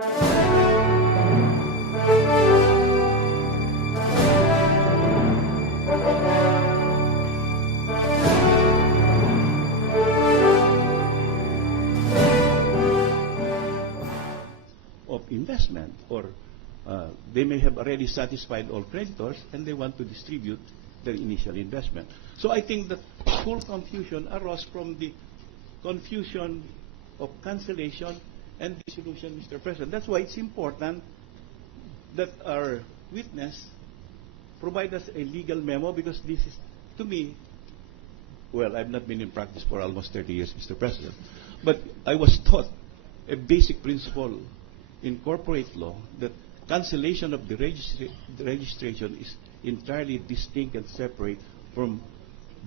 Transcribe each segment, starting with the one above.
of investment, or they may have already satisfied all creditors and they want to distribute their initial investment. So I think that full confusion arose from the confusion of cancellation and dissolution, Mr. President. That's why it's important that our witness provide us a legal memo, because this is, to me, well, I've not been in practice for almost 30 years, Mr. President, but I was taught a basic principle in corporate law that cancellation of the registration is entirely distinct and separate from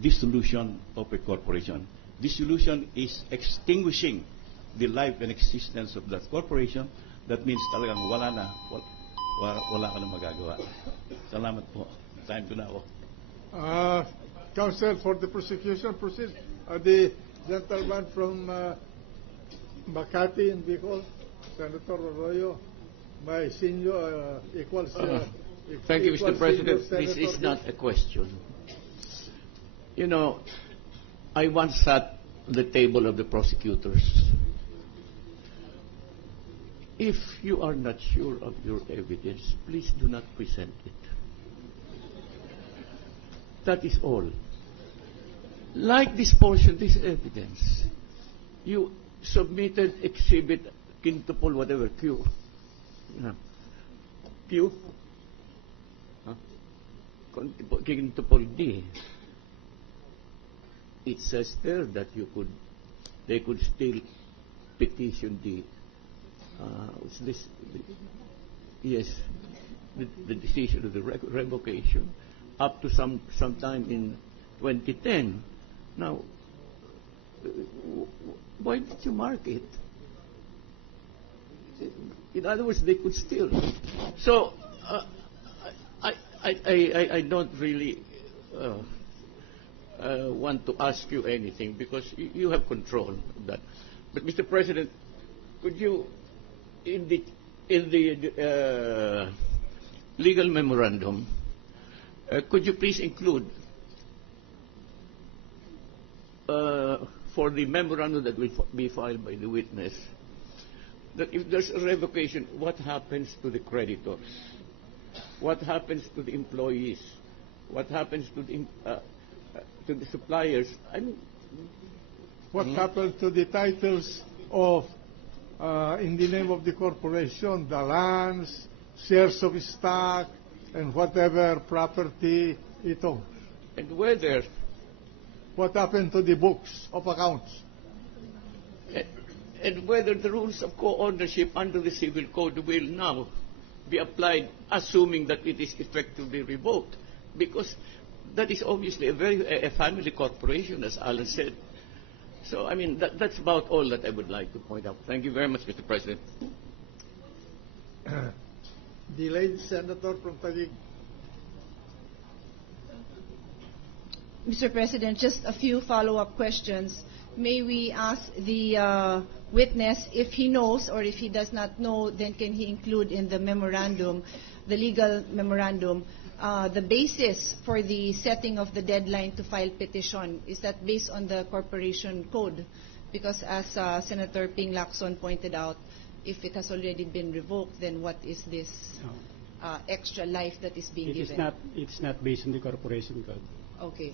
dissolution of a corporation. Dissolution is extinguishing the life and existence of that corporation. That means talagang wala na, wala ka na magagawa. Salamat po. Time ko na ako. Counsel for the prosecution, proceed. The gentleman from Makati in Bicol, Senator Arroyo, my senior equals. Thank you, Mr. President. Senator, This is not a question. You know, I once sat at the table of the prosecutors. If you are not sure of your evidence, please do not present it. That is all. Like this portion, this evidence, you submitted exhibit quintuple whatever, Q. Q? Huh? Quintuple D. It says there that they could still petition what's this? Yes, the decision of the revocation up to sometime in 2010. Now, why did you mark it? In other words, they could still. So, I don't really want to ask you anything, because you have control of that. But, Mr. President, could you, in the legal memorandum, could you please include for the memorandum that will be filed by the witness, that if there's a revocation, what happens to the creditors? What happens to the employees? What happens to the suppliers? I mean, what happened to the titles of, in the name of the corporation, the lands, shares of stock, and whatever property it owns? And whether... What happened to the books of accounts? And whether the rules of co-ownership under the Civil Code will now be applied, assuming that it is effectively revoked, because that is obviously a family corporation, as Alan said. So, I mean, that's about all that I would like to point out. Thank you very much, Mr. President. The late Senator from Taguig. Mr. President, just a few follow-up questions. May we ask the witness if he knows, or if he does not know, then can he include in the memorandum, the legal memorandum, the basis for the setting of the deadline to file petition? Is that based on the corporation code? Because as Senator Ping Lacson pointed out, if it has already been revoked, then what is this extra life that is being given? It's not based on the corporation code. Okay.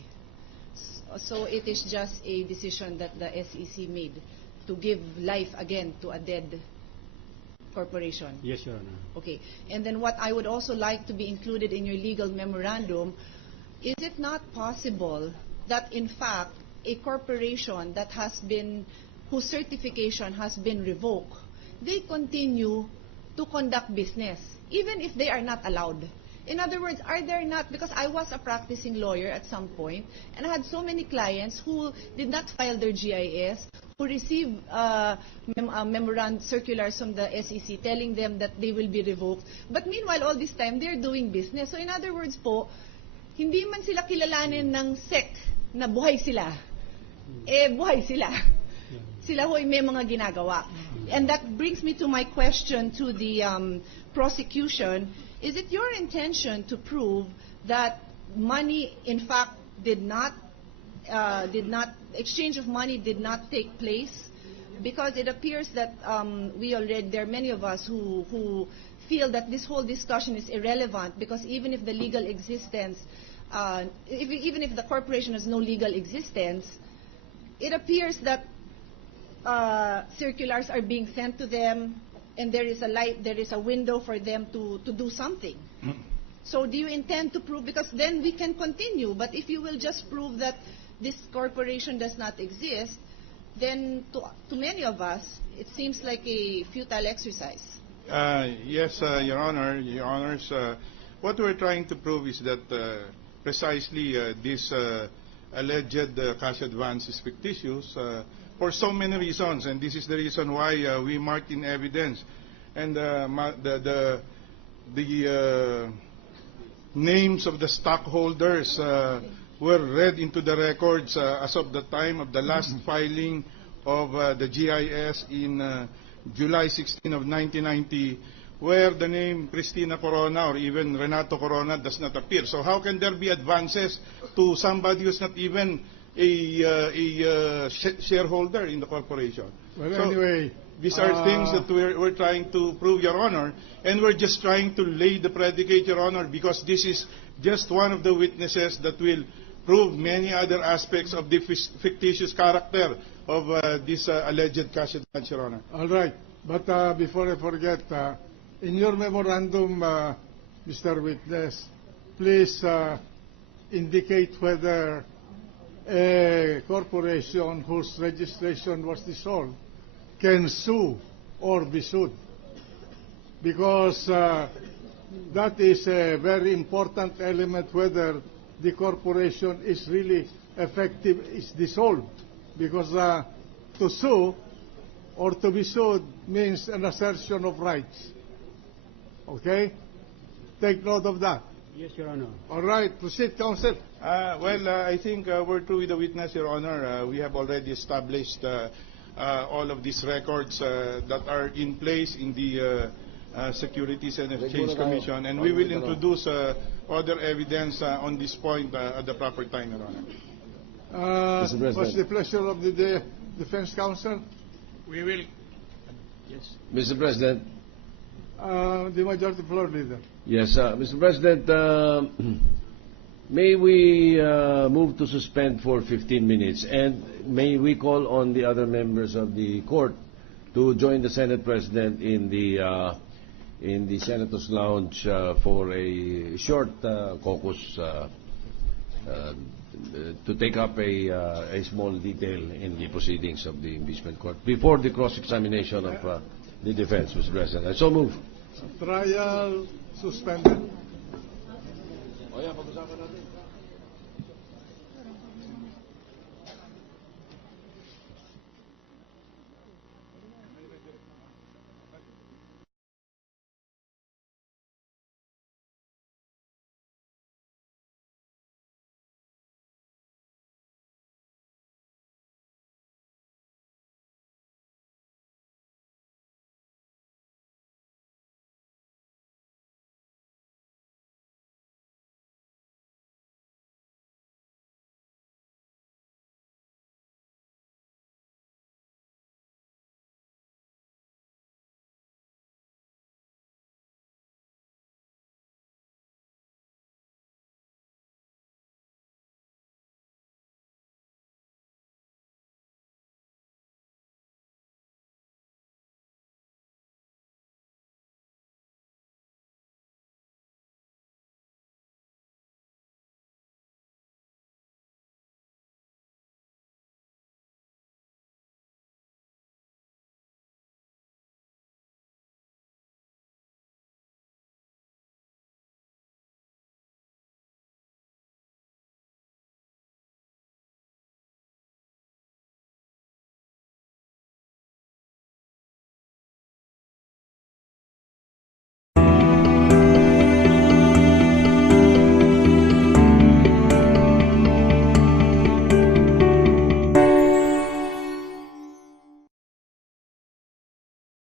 So it is just a decision that the SEC made to give life again to a dead corporation? Yes, Your Honor. Okay. And then what I would also like to be included in your legal memorandum, is it not possible that in fact a corporation that has been, whose certification has been revoked, they continue to conduct business even if they are not allowed? In other words, are there not, because I was a practicing lawyer at some point, and I had so many clients who did not file their GIS, who received memorandum circulars from the SEC telling them that they will be revoked. But meanwhile, all this time, they're doing business. So in other words po, hindi man sila kilalanin ng SEC na buhay sila. Eh, buhay sila. Sila ho'y may mga ginagawa. And that brings me to my question to the prosecution. Is it your intention to prove that money, in fact, exchange of money did not take place? Because it appears that there are many of us who feel that this whole discussion is irrelevant, because even if the legal existence, even if the corporation has no legal existence, it appears that circulars are being sent to them, and there is a window for them to do something. So do you intend to prove, because then we can continue, but if you will just prove that this corporation does not exist, then to many of us, it seems like a futile exercise. Yes, Your Honor, Your Honors, what we're trying to prove is that precisely this alleged cash advance is fictitious for so many reasons, and this is the reason why we marked in evidence. And the names of the stockholders were read into the records as of the time of the last filing of the GIS in July 16 of 1990, where the name Cristina Corona or even Renato Corona does not appear. So how can there be advances to somebody who's not even a shareholder in the corporation? Well, so anyway, these are things that we're trying to prove, Your Honor, and we're just trying to lay the predicate, Your Honor, because this is just one of the witnesses that will prove many other aspects of the fictitious character of this alleged cash advance, Your Honor. all right. But before I forget, in your memorandum, Mr. Witness, please indicate whether a corporation whose registration was dissolved can sue or be sued, because that is a very important element, whether the corporation is really effective, is dissolved, because to sue or to be sued means an assertion of rights. Okay? Take note of that. Yes, Your Honor. All right, proceed, counsel. I think we're through with the witness, Your Honor. We have already established all of these records that are in place in the Securities and Exchange Commission, and we will introduce other evidence on this point at the proper time, Your Honor. What's the pleasure of the defense counsel? We will. Yes. Mr. President. The majority floor leader. Yes, Mr. President, may we move to suspend for 15 minutes, and may we call on the other members of the court to join the Senate President in the Senator's Lounge for a short caucus to take up a small detail in the proceedings of the impeachment court before the cross-examination of the defense, Mr. President. I so move. Trial suspended. Oh, yeah, pag-usapan natin.